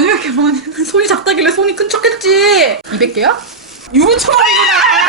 왜 이렇게 많이 손이 작다길래 손이 큰 척했지 200개야? 유부초밥이구나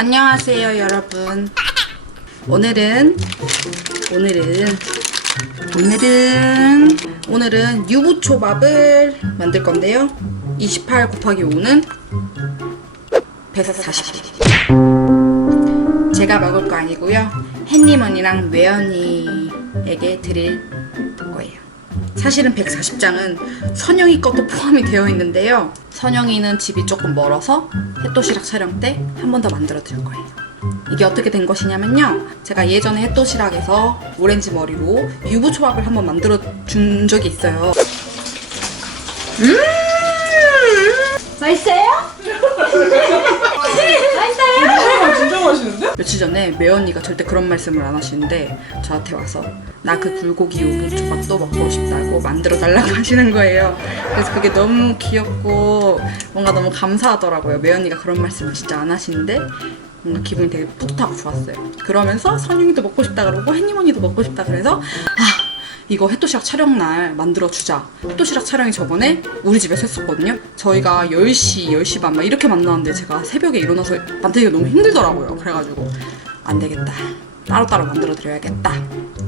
안녕하세요 여러분. 오늘은 오늘은 오늘은 오늘은 유부초밥을 만들 건데요. 28 곱하기 5는 140 제가 먹을 거 아니고요. 햇님 언니랑 외언니에게 드릴 사실은 140장은 선영이 것도 포함이 되어 있는데요. 선영이는 집이 조금 멀어서 햇도시락 촬영 때 한 번 더 만들어 드릴 거예요. 이게 어떻게 된 것이냐면요. 제가 예전에 햇도시락에서 오렌지 머리로 유부초밥을 한번 만들어 준 적이 있어요. 음! 맛있어요? 며칠 전에 매언니가 절대 그런 말씀을 안 하시는데 저한테 와서 나 그 불고기 유부초밥도 먹고 싶다고 만들어 달라고 하시는 거예요. 그래서 그게 너무 귀엽고 뭔가 너무 감사하더라고요. 매언니가 그런 말씀을 진짜 안 하시는데 뭔가 기분이 되게 뿌듯하고 좋았어요. 그러면서 선영이도 먹고 싶다 그러고 햇님 언니도 먹고 싶다 그래서 아 이거 햇도시락 촬영 날 만들어 주자. 햇도시락 촬영이 저번에 우리 집에서 했었거든요. 저희가 10시, 10시 반 막 이렇게 만나는데 제가 새벽에 일어나서 만들기가 너무 힘들더라고요. 그래가지고 안 되겠다. 따로따로 만들어 드려야겠다.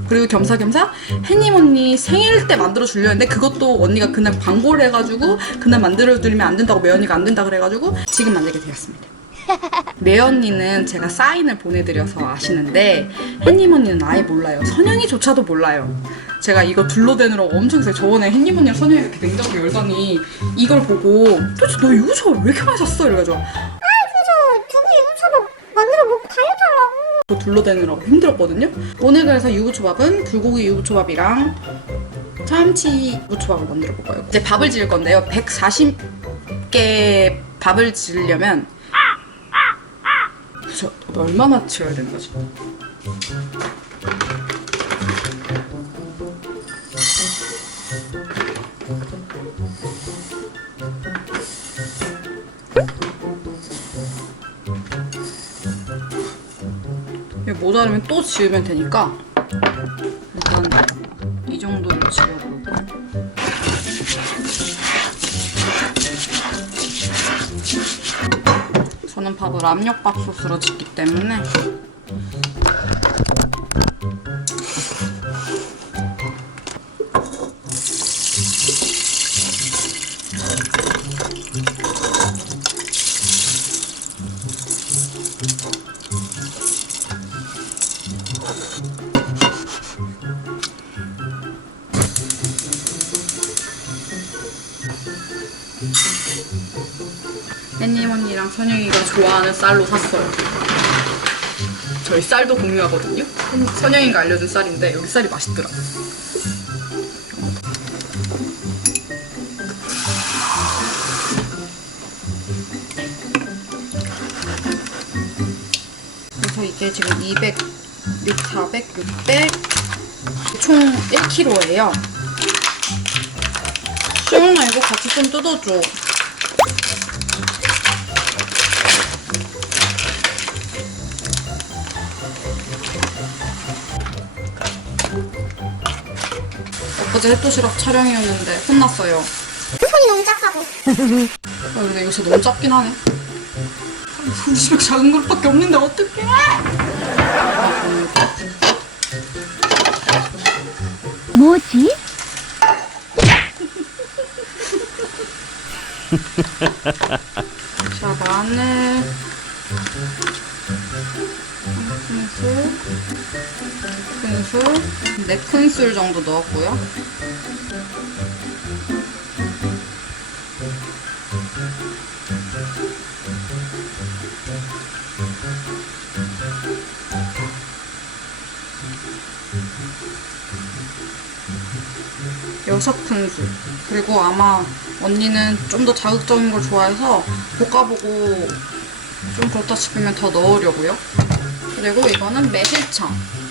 그리고 겸사겸사 햇님 언니 생일 때 만들어 주려 했는데 그것도 언니가 그날 광고를 해가지고 그날 만들어 드리면 안 된다고 매언니가 안 된다 그래가지고 지금 만들게 되었습니다. 매언니는 제가 사인을 보내드려서 아시는데 햇님 언니는 아예 몰라요. 선영이조차도 몰라요. 제가 이거 둘러대느라고 엄청 했어요. 저번에 햇님 언니랑 선영이가 이렇게 냉장고 열더니 이걸 보고 도대체 너 유부초밥 왜 이렇게 많이 샀어? 이래가지고. 저 둘러대느라고 힘들었거든요. 오늘 그래서 유부초밥은 불고기 유부초밥이랑 참치 유부초밥을 만들어 볼 거예요. 이제 밥을 지을 건데요. 140개 밥을 지으려면 저 얼마나 지어야 되는 거지? 모자르면 또 지으면 되니까 일단 이 정도로 지어볼 거예요. 저는 밥을 압력밥솥으로 짓기 때문에 햇님 언니랑 선영이가 좋아하는 쌀로 샀어요. 저희 쌀도 공유하거든요. 선영이가 알려준 쌀인데 여기 쌀이 맛있더라. 그래서 이게 지금 200, 6, 400, 600, 총 1kg예요. 시원아 이거 같이 좀 뜯어줘. 어제 햇도시락 촬영이었는데 혼났어요. 손이 너무 작다고. 아, 근데 이거 진짜 너무 작긴 하네. 우리 집에 작은 그릇밖에 없는데 어떡해? 뭐지? 큰술 정도 넣었고요. 여섯 큰술. 그리고 아마 언니는 좀 더 자극적인 걸 좋아해서 볶아보고 좀 그렇다 싶으면 더 넣으려고요. 그리고 이거는 매실청.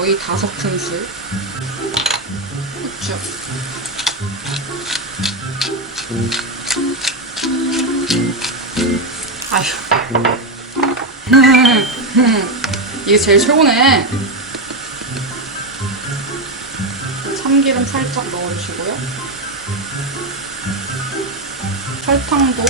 거의 다섯 큰술. 후추. 아휴. 이게 제일 최고네. 참기름 살짝 넣어주시고요. 설탕도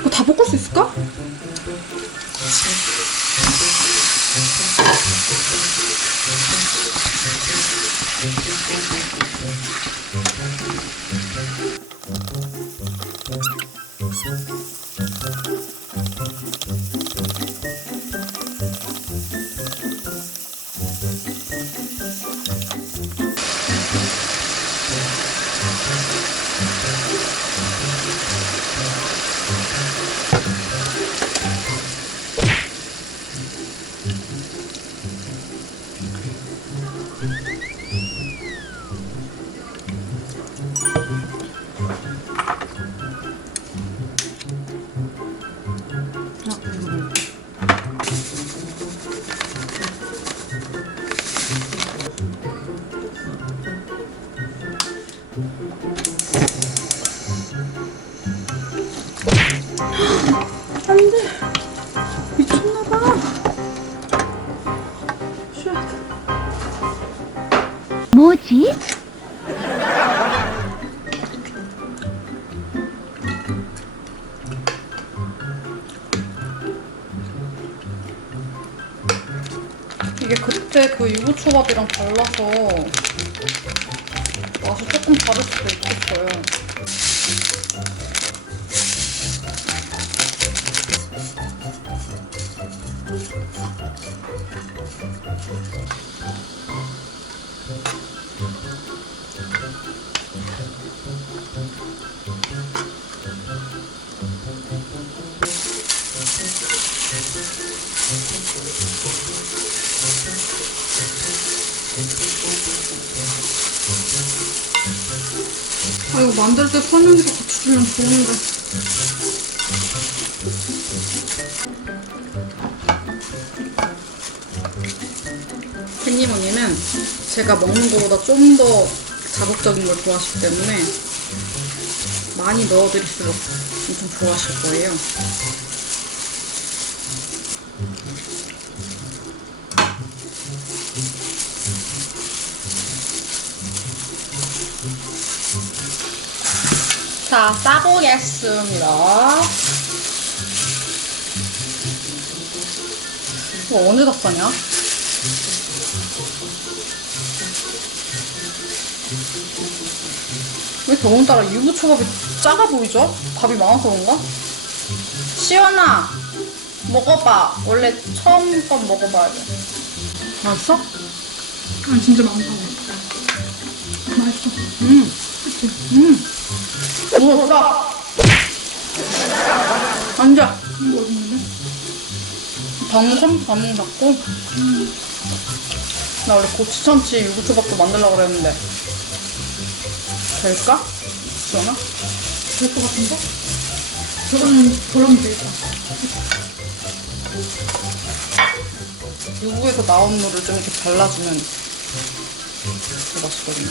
이거 다 볶을 수 있을까? 그 유부초밥이랑 달라서 맛이 조금 다를 수도 있겠어요 만들 때 설명서 같이 주면 좋은데. 팬님 언니는 제가 먹는 것보다 좀 더 자극적인 걸 좋아하시기 때문에 많이 넣어드릴수록 엄청 좋아하실 거예요 자, 싸보겠습니다. 이거 다 싸냐? 왜 오늘따라 유부초밥이 작아 보이죠? 밥이 많아서 그런가? 시원아! 먹어봐. 원래 처음 건 먹어봐야 돼. 맛있어? 아 진짜 많다고. 맛있어. 음. 그치? 음. 우와, 앉아. 뭐 있는데? 방금 밥 잡고. 나 원래 고추참치 유부초밥도 만들려고 그랬는데. 될까? 시원아? 될것 같은데? 저거는 그러면 되겠다. 유부에서 나온 물을 좀 이렇게 발라주면 더 맛있거든요.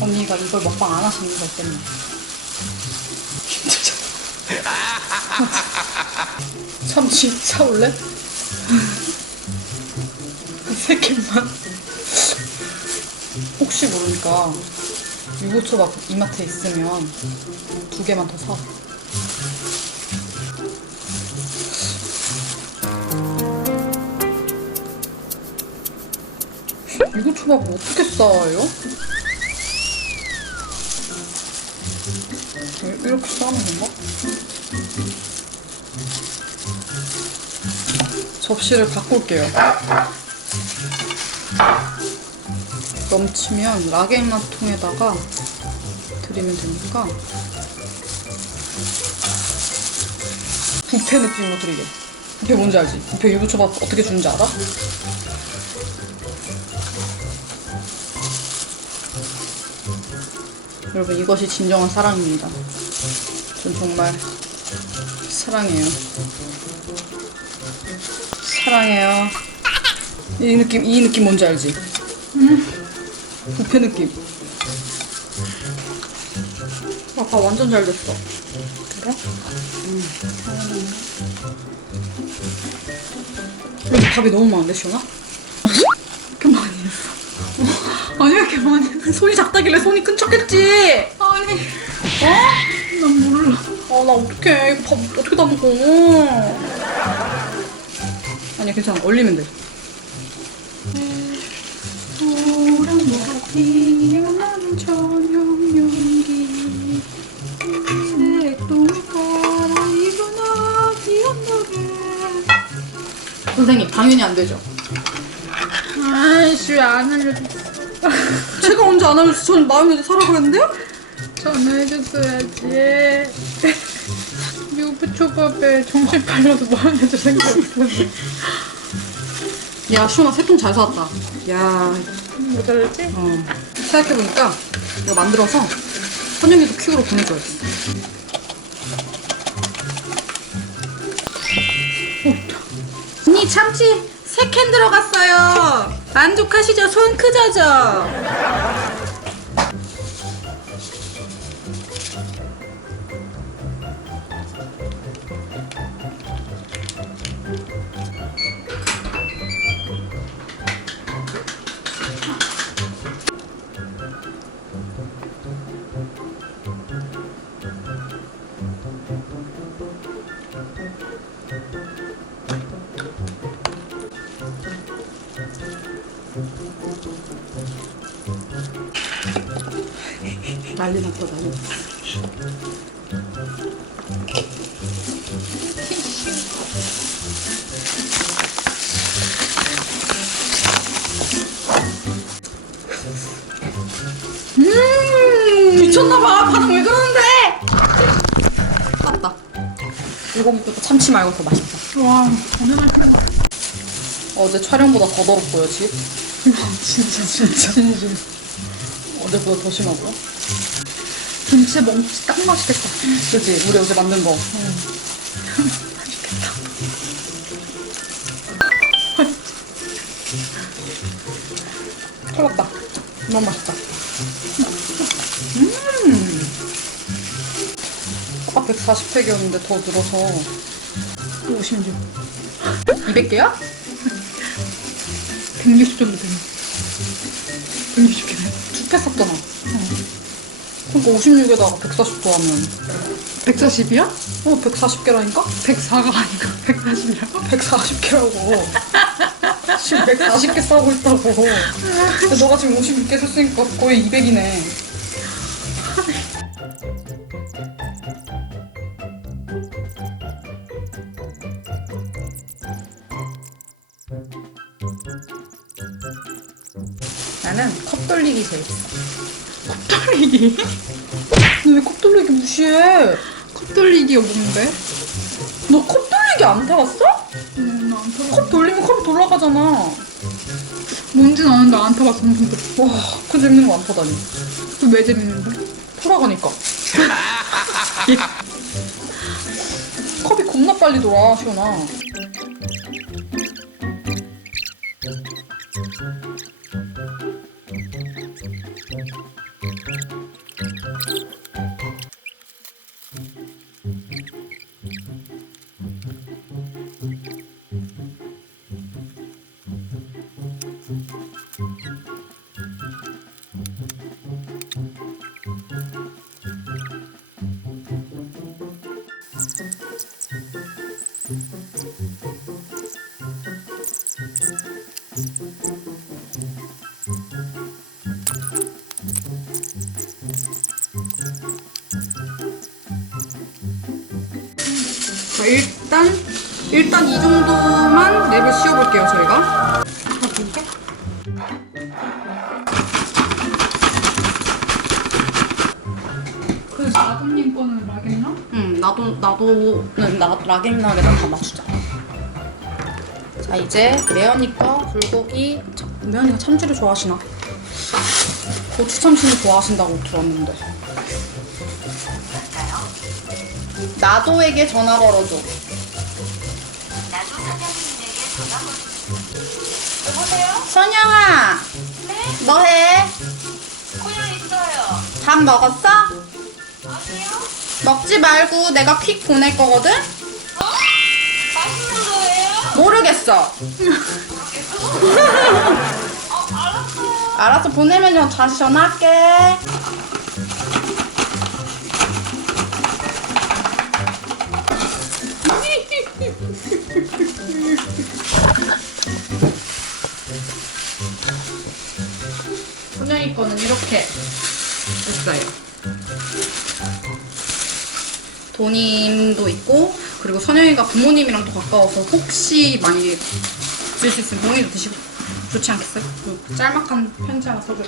언니가 이걸 먹방 안 하시는 거 때문에. 참 진짜 올래? 한 새끼만. 혹시 모르니까 유부초밥 이마트에 있으면 두 개만 더 사. 초밥 어떻게 싸요? 이렇게 싸는 건가? 접시를 바꿀게요. 넘치면 라겐라통에다가 드리면 되니까 뷔페 느낌으로 드리게. 뷔페 뭔지 알지? 뷔페 유부초밥 어떻게 주는지 알아? 여러분 이것이 진정한 사랑입니다. 전 정말 사랑해요. 사랑해요. 이 느낌 이 느낌 뭔지 알지? 부페 느낌. 아까 완전 잘 됐어. 그래? 음. 여기 밥이 너무 많은데 시원아? 아니 왜 이렇게 많이? 손이 작다길래 손이 큰 척했지. 아니. 어? 난 몰라. 아나 어떡해. 이거 밥 어떻게 다 먹어. 아니야 괜찮아. 얼리면 돼. 이거나 기억나게 선생님 당연히 안 되죠 아이씨 안 알려줬어. 제가 언제 안 알려줘서 저는 마요네즈 사라 그랬는데요? 전화해줬어야지. 유부 초밥에 정신 팔려서 마음에도 생각 없었는데. 야 시원아 새통 잘 사왔다 야못 알았지? 어. 생각해보니까 이거 만들어서 선영이도 퀵으로 보내줘야겠어 언니 참치 세 캔 들어갔어요 만족하시죠? 손 크죠 난리 났어 음 미쳤나봐. 반응 왜 그러는데? 맞다. 이거 먹고 또 참치 말고 더 맛있다. 와, 오늘 할 필요가 어제 촬영보다 더 더럽고요 집? 진짜 진짜. 진심 어제보다 더 심하고요 김치 먹지 딱 맛있겠다. 그치 우리 어제 만든 거 맛있겠다 털났다 너무 맛있다 음 아까 140팩이었는데 더 늘어서 56. 200개야? 160 정도 되네. 160개네. 두팩 샀잖아 그러니까 56에다가 140 더하면 140이야? 어 140개라니까? 104가 아니고 140이라고? 140개라고. 지금 140개 싸고 있다고. 근데 너가 지금 56개 샀으니까 거의 200이네. 나는 컵 돌리기 제일 좋아. 돌리기? 돌리기? 컵 돌리기가 뭔데? 너 컵 돌리기 안 타봤어? 음, 나안 타봤어. 컵 돌리면 컵이 돌아가잖아. 뭔지는 아는데 안 타봤어. 한 번도. 와, 그 재밌는 거 안 타다니. 그 왜 재밌는데? 돌아가니까. 컵이 겁나 빨리 돌아, 시원아. 자, 일단 일단 이 정도만 랩을 씌워볼게요 저희가. 그래서 아버님 거는 라겠나? 응, 나도 나도는 나 락앤락에다 담아주자. 자 이제 매연이과 불고기. 자, 매연이가 참치를 좋아하시나? 고추 참치를 좋아하신다고 들었는데. 나도에게 전화 걸어줘. 선영아. 네? 뭐 해? 그냥 있어요. 밥 먹었어? 아니요? 먹지 말고 내가 퀵 보낼 거거든? 어? 맛있는 거예요? 모르겠어. 어, 알았어요. 알았어 보내면 전 다시 전화할게. 거는 이렇게 됐어요. 돈임도 있고 그리고 선영이가 부모님이랑 더 가까워서 혹시 만약에 드실 수 있으면 동이도 드시고 좋지 않겠어요? 그 짤막한 편지 하나 써줘요.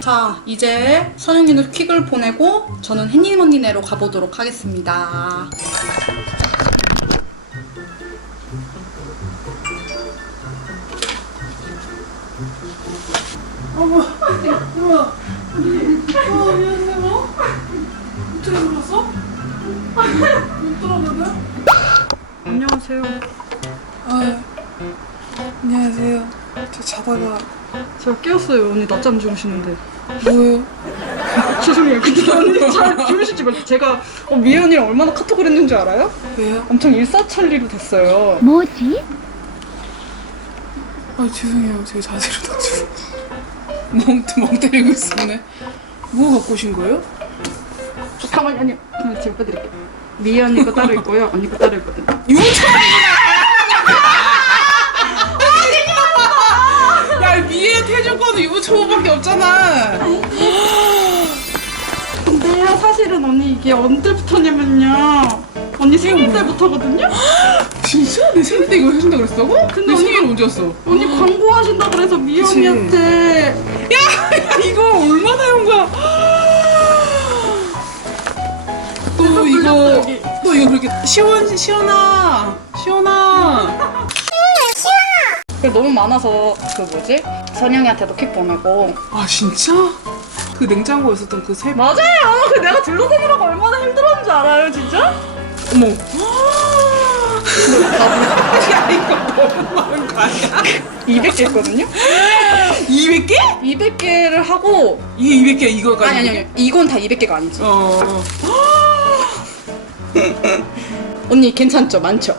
자 이제 선영이는 퀵을 보내고 저는 햇님 언니네로 가보도록 하겠습니다. 안녕하세요. 아, 안녕하세요. 저 자다가 제가 깨웠어요. 언니 낮잠 주무시는데. 뭐예요? 죄송해요. 근데 언니 잘 주무실지 몰라. 제가 어, 언니랑 얼마나 카톡을 했는지 알아요? 왜요? 엄청 일사천리로 됐어요. 아 죄송해요. 제가 자세로 다치고 멍, 멍 때리고 있었네. 뭐 갖고 오신 거예요? 잠깐만요. 아니요. 그냥 제가 빼드릴게요. 미애 언니 거 따로 있고요. 언니 거 따로 있거든요. 야 미에 태준 거는 유부초보밖에 없잖아. 근데요, 사실은 언니 이게 언제부터냐면요. 언니 생일 때부터거든요? 진짜? 내 생일 때 이거 해준다 그랬어? 근데 내 생일 언제 왔어? 언니 광고하신다 그래서 미애 그치. 언니한테. 또 이거. 또 이거 그렇게 시원 시원아 시원아. 그게 너무 많아서 그 뭐지? 선영이한테도 킥 보내고. 아 진짜? 그 냉장고에 있었던 그 세. 맞아요. 그 내가 들러 다니라고 얼마나 힘들었는지 알아요, 진짜? 어머. 야 이거 너무 많은 거 아니야? 200개 했거든요? 200개? 200개를 하고 이게 200개 이거가 아니 아니 아니 이건 다 200개가 아니지 어. 언니 괜찮죠? 많죠?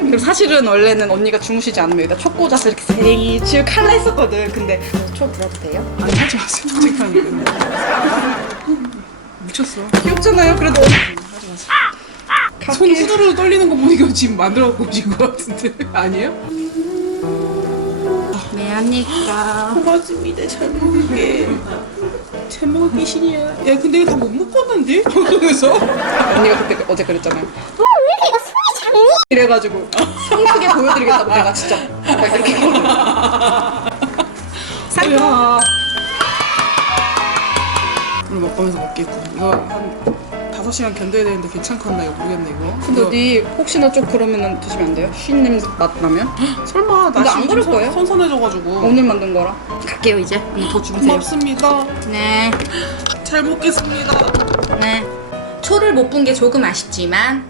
그리고 사실은 원래는 언니가 주무시지 않으면 여기다 초 꽂아서 이렇게 생일 축하라 했었거든 근데 초 불어도 돼요? 아니 하지 마세요. 책상이거든. 미쳤어. 귀엽잖아요 그래도 손 후두루 떨리는 거 보니까 지금 만들어 갖고 오신 거 같은데 아니에요? 미안니까 고맙습니다. 잘 먹을게. 잘 먹을게 신이야. 야 근데 이거 다 못 먹었는데 방송에서? 언니가 그때 어제 그랬잖아요 이래가지고 손 크게 보여드리겠다고 내가 진짜 막 이렇게 야. 오늘 먹으면서 먹겠고 이거 한 5시간 견뎌야 되는데 괜찮겠나 이거 모르겠네 이거 근데 이거 언니 혹시나 좀 그러면 드시면 안 돼요? 쉰 냄새 맛 나면? 설마 근데 나안 그럴 선- 거예요? 선선해져가지고 오늘 만든 거라 갈게요 이제 언니 더 주무세요 고맙습니다 네 잘 먹겠습니다 네. 초를 못 본 게 조금 아쉽지만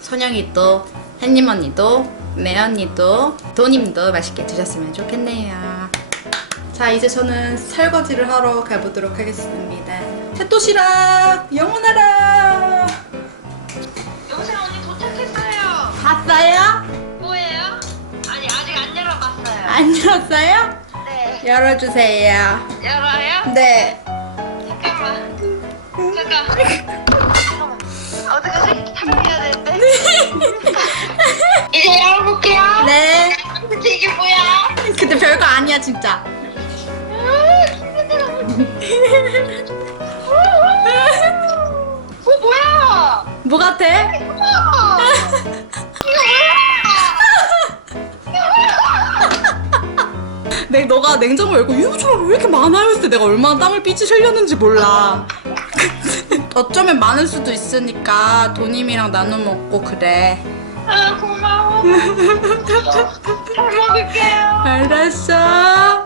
선영이 또 햇님 언니도 매 언니도 도님도 맛있게 드셨으면 좋겠네요. 자 이제 저는 설거지를 하러 가보도록 하겠습니다. 태토시락 영원하라. 봤어요? 뭐예요? 아니, 아직 안 열어봤어요. 안 열었어요? 네. 열어주세요. 열어요? 네. 잠깐만. 어떡하지? 탐해야 되는데. 이제 열어볼게요. 네. 이게 뭐야? 근데 별거 아니야 진짜. 어 뭐야? 뭐 같아? 우와! 내 너가 냉장고 열고 유부초밥 왜 이렇게 많아요 했을 때 내가 얼마나 땀을 삐질 흘렸는지 몰라. 어쩌면 많을 수도 있으니까 도님이랑 나눠 먹고 그래. 아 고마워. 잘 먹을게요. 알았어.